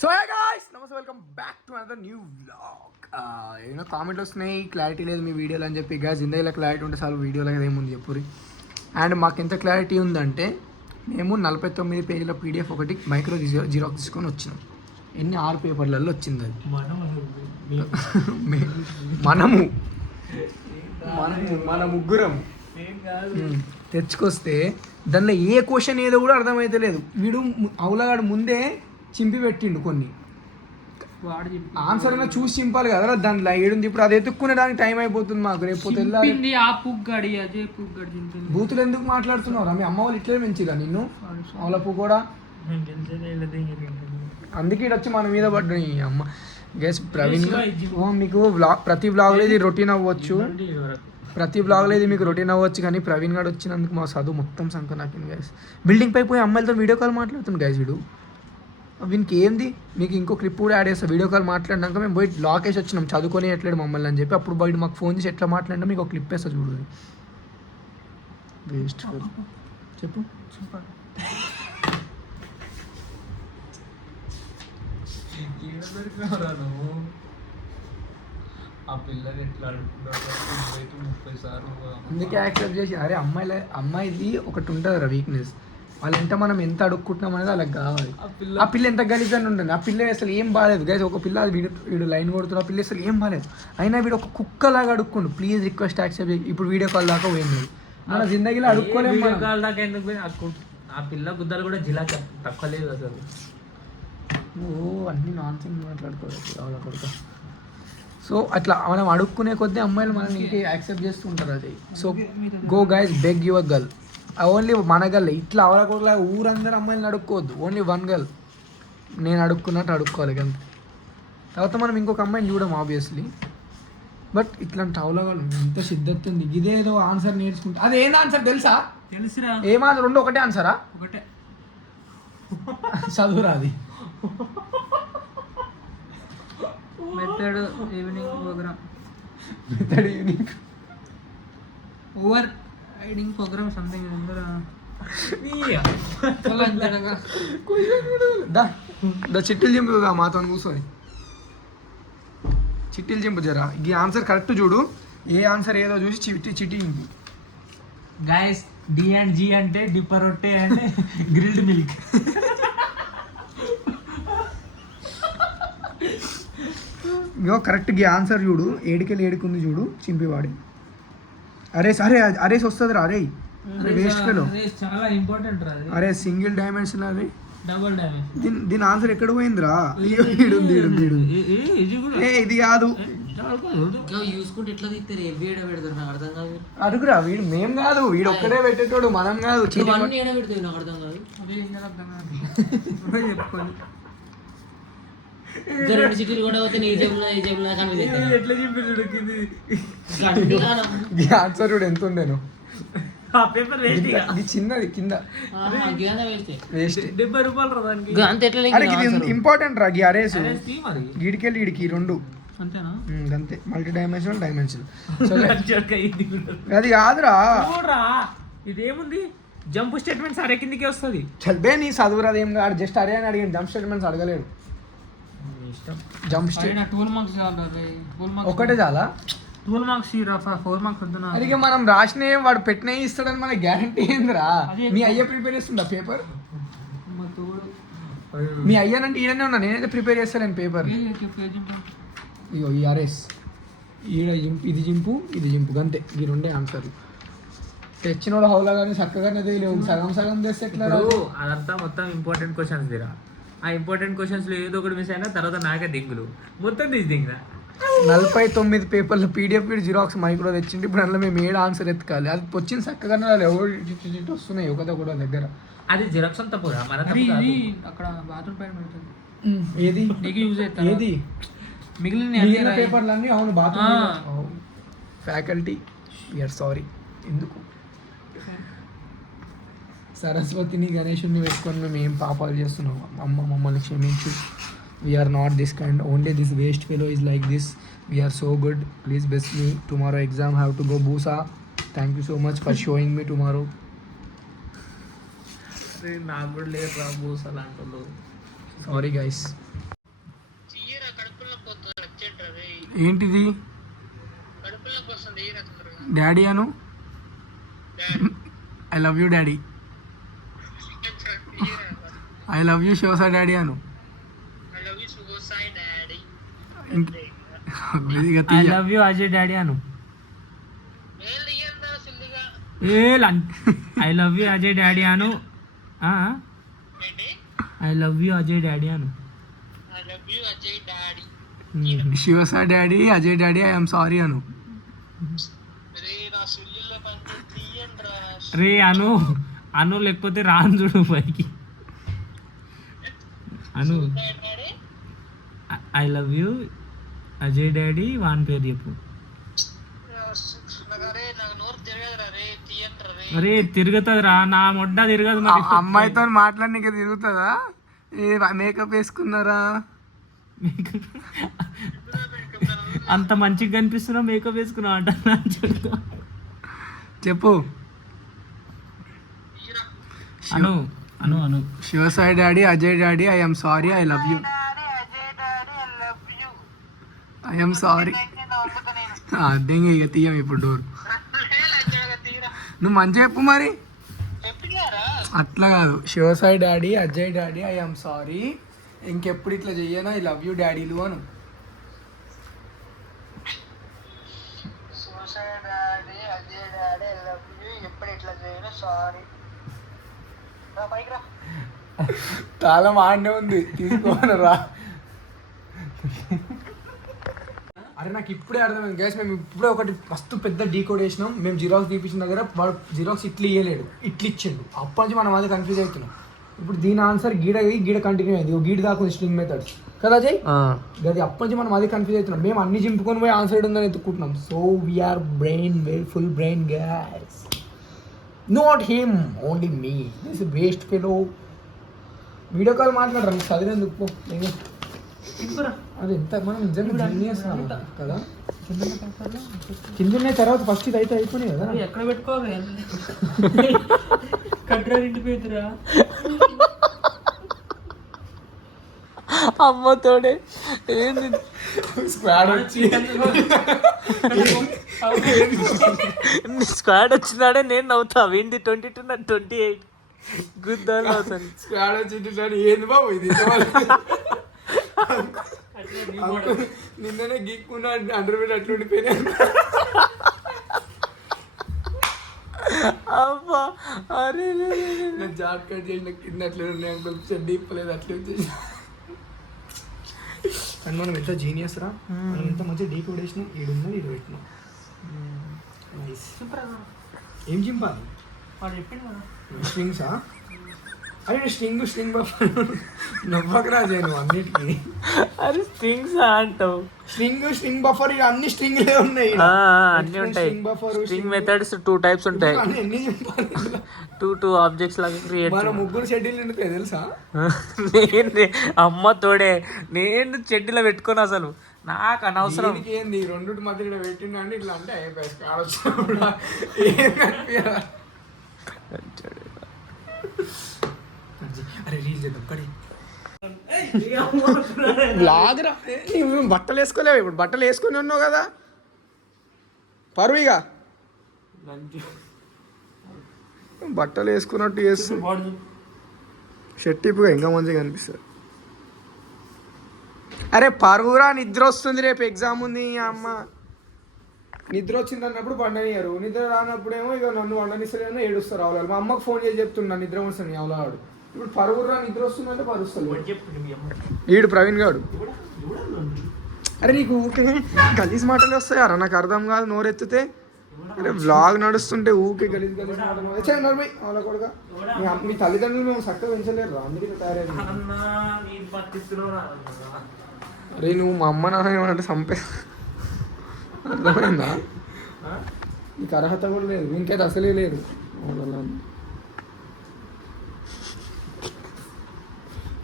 So hey guys నమస్తే, welcome back to another new vlog. ఏమో కామెంట్లు వస్తున్నాయి, క్లారిటీ లేదు మీ వీడియోలో అని చెప్పి. గాయ్స్ జిందగీలో క్లారిటీ ఉంటే చాలు, వీడియోలో ఏముంది చెప్పురి. అండ్ మాకు ఎంత క్లారిటీ ఉందంటే, మేము 49 పేజీల పీడిఎఫ్ ఒకటి మైక్రో జిరాక్స్ తీసుకొని వచ్చినాం. ఎన్ని 6 పేపర్లలో వచ్చింది అది. మనము మన ముగ్గురం తెచ్చుకొస్తే దానిలో ఏ క్వశ్చన్ ఏదో కూడా అర్థమైతే లేదు. వీడు అవులగాడు ముందే చింపి పెట్టిండు కొన్ని. ఆన్సర్ అయినా చూసి చింపాలి కదా దాంట్లో ఏడుంది. ఇప్పుడు అది ఎత్తుక్కునేదానికి టైం అయిపోతుంది మాకు. రేపు బూతులు ఎందుకు మాట్లాడుతున్నావు? మీ అమ్మ వాళ్ళు ఇట్లే పెంచిరా నిన్ను? అవుల పువ్వు కూడా అందుకే ఇటు వచ్చి మన మీద పడ్డా ఈ అమ్మ. గెస్ ప్రవీణ్ మీకు వ్లాగ్, ప్రతి వ్లాగ్లో ఇది రొటీన్ అవ్వచ్చు, ప్రతి బ్లాగ్లో ఇది మీకు రొటీన్ అవ్వచ్చు, కానీ ప్రవీణ్ గారు వచ్చినందుకు మా చదువు మొత్తం సంక నాకింది గైస్. బిల్డింగ్ పై పోయి అమ్మాయిలతో వీడియో కాల్ మాట్లాడుతుంది గైస్ వీడు. వీనికి ఏంది, మీకు ఇంకో క్లిప్ కూడా యాడ్ చేస్తాను. వీడియో కాల్ మాట్లాడినాక మేము పోయి లాక్ వేసి వచ్చినాం, చదువుకొని ఎట్లేడు మమ్మల్ని అని చెప్పి. అప్పుడు బయట మాకు ఫోన్ చేసి ఎట్లా మాట్లాడినా మీకు ఒక క్లిప్ వేస్తా చూడు. వేస్ట్ చెప్పు. అందుకే యాక్సెప్ట్ చేసి, అరే అమ్మాయిది ఒకటి ఉంటుంది రా వీక్నెస్. వాళ్ళు ఎంత మనం ఎంత అడుక్కుంటున్నాం అనేది వాళ్ళకి కావాలి. ఆ పిల్ల ఎంత గలీజ్గానే ఉంటుంది. ఆ పిల్ల అసలు ఏం బాగాలేదు గైస్. ఒక పిల్ల వీడు లైన్ కొడుతున్నా, ఆ పిల్ల అసలు ఏం బాగాలేదు. అయినా వీడు ఒక కుక్కలాగా అడుక్కుండు, ప్లీజ్ రిక్వెస్ట్ యాక్సెప్ట్ చేయి. ఇప్పుడు వీడియో కాల్ దాకా పోయింది. మన జిందగీలో అడుక్కోలేము. ఆ పిల్ల గుద్దలు కూడా జిలా తక్కువ లేదు అసలు. అన్ని నాన్ సెన్స్ మాట్లాడుకోవచ్చు. సో అట్లా మనం అడుక్కునే కొద్దీ అమ్మాయిలు మనల్ని ఇంకే యాక్సెప్ట్ చేస్తుంటారు అది. So go guys, beg your girl. Only మన గర్ల్. ఇట్లా అవలకూడలా ఊరందరూ అమ్మాయిలను అడుక్కోవద్దు. Only one girl. నేను అడుక్కున్నట్టు అడుక్కోవాలి అంతే. తర్వాత మనం ఇంకొక అమ్మాయిని చూడము ఆబ్వియస్లీ. బట్ ఇట్లాంటి అవలగాలు ఎంత సిద్ధత ఉంది. ఇదేదో ఆన్సర్ నేర్చుకుంటా. అది ఏం ఆన్సర్ తెలుసా? తెలుసురా. ఏం ఆన్సర్? రెండు ఒకటే ఆన్సరా? ఒకటే. చదువురా అది. Method evening programme. Method evening over riding programme something ఉందరా. చిట్టీలు చింపుగా మాతో కూర్చొని చిట్టీలు చింపు జరా. ఈ ఆన్సర్ కరెక్ట్ చూడు. ఏ ఆన్సర్ ఏదో చూసి చిట్టి చింపు. గైస్, డి అండ్ జి అంటే డిప్పర్ రొట్టె అంటే గ్రిల్డ్ మిల్క్. ఇగో కరెక్ట్గా ఆన్సర్ చూడు. ఏడుకెళ్ళి ఏడుకుంది చూడు, చింపివాడి. అరేస్ వస్తుంది రా. అరే వేస్ట్ ఫెలో. చాలా ఇంపార్టెంట్ రా. అరే సింగిల్ డైమెన్షన్ అది. Double dimension. దీని ఆన్సర్ ఎక్కడ పోయిందిరా? ఇది కాదు. అడుగురా. వీడు మేం కాదు, వీడు ఒక్కడే పెట్టేటోడు, మనం కాదు. చెప్పుకోండి. సిటీలు కూడా ఆన్సర్ చూడు ఎంత ఉండేను. ఇది చిన్నది కింద ఇంపార్టెంట్ రా. అరేస్ గిడికెళ్ళి ఇడికి రెండు అంతే. మల్టీ డైమెన్షనల్ డైమెన్షన్ అది కాదురా. ఇదేముంది? జంప్ స్టేట్మెంట్స్ అరే కిందకి వస్తుంది. చదివే నీ చదువురాదు ఏం కాదు. జస్ట్ అరే అని అడిగాను, జంప్ స్టేట్మెంట్స్ అడగలేడు. జంప్ స్టేట్మెంట్ 12 మార్క్స్ ఒకటే చాలా. 12 మార్క్స్ 4 మార్క్స్ వద్దునా. అడిగే మనం రాసిన వాడు పెట్టిన ఇస్తాడని మన గ్యారంటీ ఏందిరా? మీ అయ్య ప్రిపేర్ చేస్తుందా పేపర్? మీ అయ్యానంటే ఈడనే ఉన్నా, నేనైతే ప్రిపేర్ చేస్తాను పేపర్. ఇగో ఈ ఆర్ఎస్ ఈడ జింపు, ఇది జింపు, ఇది జింపు, అంతే. ఈ రెండే ఆన్సర్లు. తెచ్చినోడు హౌలా కానీ చక్కగానే తెలియదు. సగం చేస్తే ఎట్లా? అదంతా మొత్తం ఇంపార్టెంట్ క్వశ్చన్స్ తీరా. ఆ ఇంపార్టెంట్ క్వశ్చన్స్ లో ఏదో ఒకటి మిస్ అయినా తర్వాత నాకే దింగులు మొత్తం తీసి దింగినా. 49 పేపర్లు పీడిఎఫ్ జిరాక్స్ మైక్రో తెచ్చింది. ఇప్పుడు అందులో మేము 7 ఆన్సర్ ఎత్తుకాలి. అది వచ్చింది చక్కగానే ఎవరు వస్తున్నాయి ఒకదో కూడా దగ్గర. అది జిరాక్స్ అంతా పోరా మన అక్కడ బాత్రూమ్ పైన పెడుతుంది. ఏది యూజ్ అవుతుంది? ఏది మిగిలిన పేపర్లు అన్నీ? అవును, బాత్రూమ్. Faculty we are sorry. ఎందుకు సరస్వతిని గణేషుని పెట్టుకొని మేము ఏం పాపాలు చేస్తున్నాం? అమ్మ మమ్మల్ని క్షమించు. We are not this kind. Only this waste fellow is like this. We are so good. Please best me. Tomorrow exam have to go. బూసా, thank you so much for showing me tomorrow. నాకు కూడా లేదు రా బూసా లాంటి. Sorry guys. ఏంటిది? Daddy Anu. I love you daddy. I love you Shivasai daddy Anu. I love you Ajay daddy Anu. I love you Ajay daddy Anu. I love you Ajay daddy Anu. Shivasai daddy Ajay daddy I'm sorry Anu. రే అను అను లేకపోతే రాను చూడు పైకి. Anu I love you Ajay daddy వాన్ పేరు చెప్పు. అరే తిరుగుతుంది రా, నా మొడ్డ తిరగదు. అమ్మాయితో మాట్లాడనీకి తిరుగుతుందా? మేకప్ వేసుకున్నారా? అంత మంచిగా కనిపిస్తున్నా మేకప్ వేసుకున్నా అంట. చెప్పు. Anu Anu Anu. Shivasai daddy Ajay daddy I'm sorry I love you. I'm sorry. అదే ఇక తీయం ఇప్పుడు డోర్. నువ్వు మంచిగా చెప్పు మరి. అట్లా కాదు. Shivasai daddy Ajay daddy I'm sorry, ఇంకెప్పుడు ఇట్లా చెయ్యను, ఐ లవ్ యూ డాడీలు అను. తాళం ఆడనే ఉంది, తీసుకోనరా. అరే నాకు ఇప్పుడే అర్థమైంది గ్యాస్. మేము ఇప్పుడే ఒకటి ఫస్ట్ పెద్ద డీకోడ్ వేసినాం. మేము జిరాక్స్ తీపించిన దగ్గర వాడు జిరాక్స్ ఇట్లా ఇవ్వలేడు, ఇట్లా ఇచ్చిండు. అప్పటి నుంచి మనం అది కన్ఫ్యూజ్ అవుతున్నాం. ఇప్పుడు దీని ఆన్సర్ గీడ కంటిన్యూ అయింది. గీడ దాకా స్ట్రింగ్ మెథడ్స్ కదా జై. అది అప్పటి నుంచి మనం అది కన్ఫ్యూజ్ అవుతున్నాం. మేము అన్ని చింపుకొని పోయి ఆన్సర్ ఉందని ఎత్తుకుంటున్నాం. So we are brain full brain gas. Not him, only me. This waste fellow. Video call మాట్లాడరా, మీకు చదివేందుకు పో. అది ఎంత మనం నిజంగా జీనియస్ కదా. కింద తర్వాత ఫస్ట్ ఇది అయితే అయిపోయినాయి కదా. ఎక్కడ పెట్టుకోవాలి కట్రా ఇంటిపోతురా అమ్మతోడే ఏంది స్క్వాడ్ వచ్చి స్క్వాడ్ వచ్చినాడే నేను నవ్వుతా. ఏంది 22 నా 28 గుద్దాలు అవుతాను. స్క్వాడ్ వచ్చి ఏంది బాబు ఇది. నిన్ననే గీక్కున్నా అండర్ వేర్ అట్లా ఉండిపోయినా. అబ్బా అరే నా జాబ్ కట్ చేసిన కింద అట్లే ఉన్నాయి అంకుల్, చెడ్డీ ఇప్పలేదు అట్లే వచ్చేసి. కానీ మనం ఎంత జీనియస్ రా, మనం ఎంత మంచిగా డీకోడ్ వేసినాం. ఈడున్నది ఇది పెట్టినాం. ఏం చింపాలి వాడు చెప్పిండు స్ట్రింగ్సా? అరే స్ట్రింగ్ బఫర్ నవ్వక రాజే నువ్వు అన్నిటికీ. అరే స్ట్రింగ్స్ అంటావు. స్ట్రింగ్ బఫర్ ఇక అన్ని స్ట్రింగ్లే ఉన్నాయి. అన్ని ఉంటాయి. స్ట్రింగ్ మెథడ్స్ 2 టైప్స్ ఉంటాయి. ఎన్ని చింపాలి? 2 ఆబ్జెక్ట్స్ లాగా క్రియేట్. మన ముగ్గురు షెడ్యూల్ ఉంటాయి తెలుసా. నేను అమ్మ తోడే నేను చెడ్డీలో పెట్టుకోను అసలు, నాకు అనవసరం. ఏంది 2 మధ్య పెట్టిండు అంటే ఇట్లా అంటే అరే రీల్ చేద్దాం కడి. బ్లాగ్ రా. బట్టలు వేసుకోలేవు ఇప్పుడు, బట్టలు వేసుకొని ఉన్నావు కదా పరువుగా. బట్టలు వేసుకున్నట్టు వేస్తు షర్ట్ ఇప్పుగా ఇంకా మంచిగా కనిపిస్తుంది. అరే పరుగురా, నిద్ర వస్తుంది, రేపు ఎగ్జామ్ ఉంది. అమ్మ నిద్ర వచ్చింది అన్నప్పుడు పండనియరు, నిద్ర రానప్పుడేమో ఇక నన్ను వండనిస్తలేమో ఏడుస్తారు అవలాడు. మా అమ్మకు ఫోన్ చేసి చెప్తున్నా నిద్ర వస్తుంది అవలాడు. ఇప్పుడు పరుగురా నిద్ర వస్తుందంటే పరుస్తాడు వీడు ప్రవీణ్ గాడు. అరే నీకు ఊకే గలీజ్ మాటలు వస్తాయారా, నాకు అర్థం కాదు నోరెత్తితే. అరే వ్లాగ్ నడుస్తుంటే ఊకే గలీజ్ మాటలు వచ్చాయి. అవలా కొడుగా మీ తల్లిదండ్రులు మేము చక్కగా పెంచలేరు, అందుకే తయారైంది. అరే నువ్వు మా అమ్మ నాన్న ఏమన్నా చంపే అర్థమైందా? నీకు అర్హత కూడా లేదు, ఇంకైతే అసలే లేదు.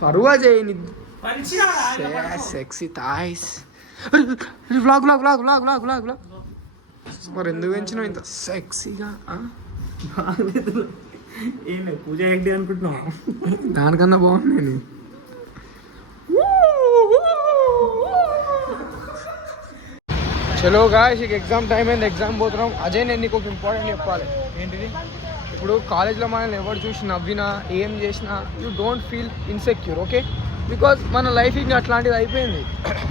పరువా చేయి sexy thighs. Vlog vlog vlog vlog vlog vlog vlog మరి ఎందుకు పెంచినావు ఇంత సెక్సీగా? పూజ ఏంటి అనుకుంటున్నావా? దానికన్నా బాగుంది నేను. చలో గాయస్ ఇక ఎగ్జామ్ టైం అయింది, ఎగ్జామ్ పోతున్నాం. అజయ్ నేను నీకు ఒక ఇంపార్టెంట్ చెప్పాలి. ఏంటిది? ఇప్పుడు కాలేజ్లో మనల్ని ఎవరు చూసి నవ్వినా ఏం చేసినా you don't feel insecure, okay? Because మన లైఫ్ ఇంకా అట్లాంటిది అయిపోయింది.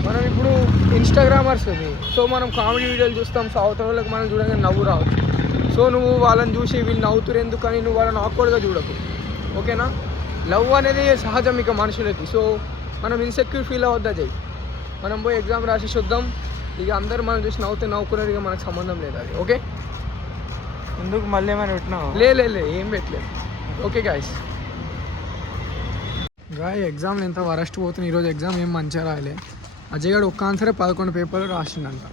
మనం ఇప్పుడు ఇన్స్టాగ్రామర్స్, సో మనం కామెడీ వీడియోలు చూస్తాం, సౌత్ వాళ్ళకి మనం చూడగానే నవ్వు రావచ్చు. సో నువ్వు వాళ్ళని చూసి వీళ్ళు నవ్వుతురు ఎందుకని నువ్వు వాళ్ళని ఆక్వర్డ్గా చూడకు, ఓకేనా? లవ్ అనేది సహజం ఇక మనుషులకి. సో మనం ఇన్సెక్యూర్ ఫీల్ అవ్వద్దా చెయ్యి. మనం పోయి ఎగ్జామ్ రాసేసి వద్దాం. ఇక అందరూ మనం చూసి నవ్వుకున్నారు, ఇక మనకు సంబంధం లేదు అది, ఓకే? ఎందుకు మళ్ళీ ఏమైనా పెట్టినావు? లే ఏం పెట్టలేదు, ఓకే గాయస్. ఎగ్జామ్లు ఎంత వరస్ట్ పోతుంది. ఈరోజు ఎగ్జామ్ ఏం మంచిగా రాయలే. అజయ్ గారు ఒక్క ఆన్సరే 11 పేపర్లు రాసిండంట.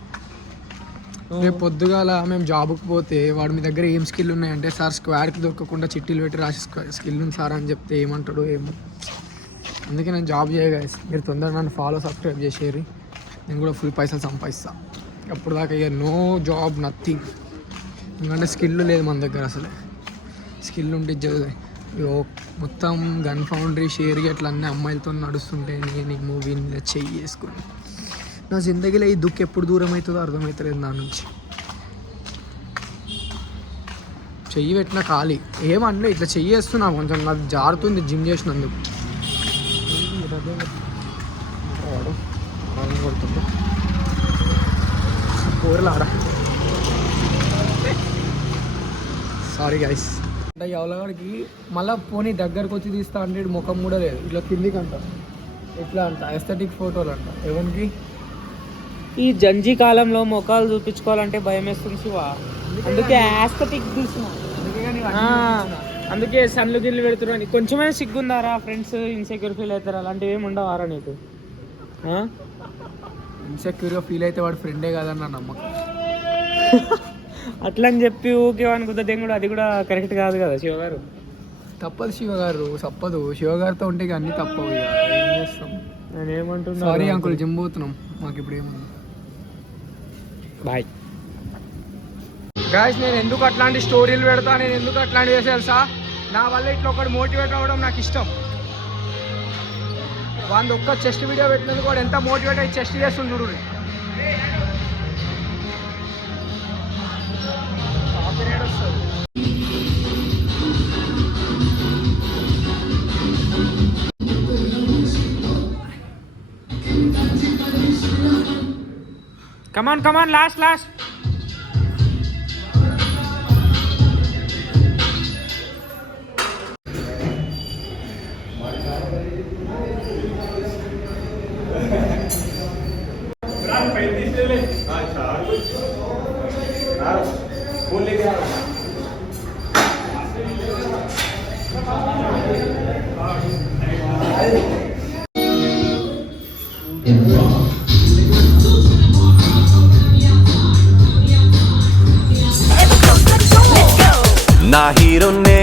రేపు పొద్దుగాల మేము జాబ్కి పోతే వాడు మీ దగ్గర ఏం స్కిల్ ఉన్నాయంటే, సార్ స్క్వాడ్కి దొరకకుండా చిట్టీలు పెట్టి రాసి స్కిల్ ఉంది సార్ అని చెప్తే ఏమంటాడు ఏమో. అందుకే నేను జాబ్ చేయగా మీరు తొందరగా నన్ను సబ్స్క్రైబ్ చేసేరి, నేను కూడా ఫుల్ పైసలు సంపాదిస్తా. అప్పుడు దాకా ఇక నో జాబ్ నథింగ్. ఎందుకంటే స్కిల్ లేదు మన దగ్గర అసలే. స్కిల్ ఉంటే మొత్తం గన్ ఫౌండరీ షేర్ అట్లా అన్నీ అమ్మాయిలతో నడుస్తుంటే నేను ఈ మూవీని మీద చెయ్యి వేసుకొని నా జిందగీలో ఈ దుఃఖం ఎప్పుడు దూరం అవుతుందో అర్థమవుతలేదు నా నుంచి. చెయ్యి పెట్టిన ఖాళీ ఏమన్నా ఇట్లా చెయ్యి వేస్తున్నా కొంచెం నాకు జారుతుంది జిమ్ చేసినందుకు. కొడుతుందో కూరలాడ. Sorry guys. అంటే ఎవలగాడికి మళ్ళీ పోనీ దగ్గరకు వచ్చి తీస్తా అంటే ముఖం కూడా లేదు, ఇట్లా కిందికి అంట, ఇట్లా అంట ఎస్థెటిక్ ఫోటోలు అంట. ఎవరికి ఈ జంజీ కాలంలో మొఖాలు చూపించుకోవాలంటే భయం వేస్తుంది శివ. అందుకే ఆస్థెటిక్ తీసిన, అందుకే సన్లు గిల్లు పెడుతున్నాను. కొంచెమైనా సిగ్గుందారా? ఫ్రెండ్స్ ఇన్సెక్యూర్ ఫీల్ అవుతారు, అలాంటివి ఏమి ఉండవారా నీకు? ఇన్సెక్యూర్గా ఫీల్ అయితే వాడు ఫ్రెండే కాదని నా నమ్మకం. అట్లా అని చెప్పి ఊకే అనుకుంటే కూడా అది కూడా కరెక్ట్ కాదు కదా శివగారు. తప్పదు శివగారు, తప్పదు. శివగారితో ఉంటే ఇక అన్నీ తప్పవు. ఇక ఏం చేస్తాం. నేను ఏమంటున్నా, సారీ అంకుల్, జిమ్ పోతున్నాం, మాకు ఇప్పుడు ఏముంది. Bye guys. నేను ఎందుకు అట్లాంటి స్టోరీలు పెడతా, నేను ఎందుకు అట్లాంటివి చేసే తెలుసా? నా వల్ల ఇట్లా ఒకటి మోటివేట్ అవ్వడం నాకు ఇష్టం. వాళ్ళ ఒక్క చెస్ట్ వీడియో పెట్టినందుకు కూడా ఎంత మోటివేట్ అయ్యి చెస్ట్ చేస్తుంది చూడు. కమాన్ లాస్ట్ నా హీరోనే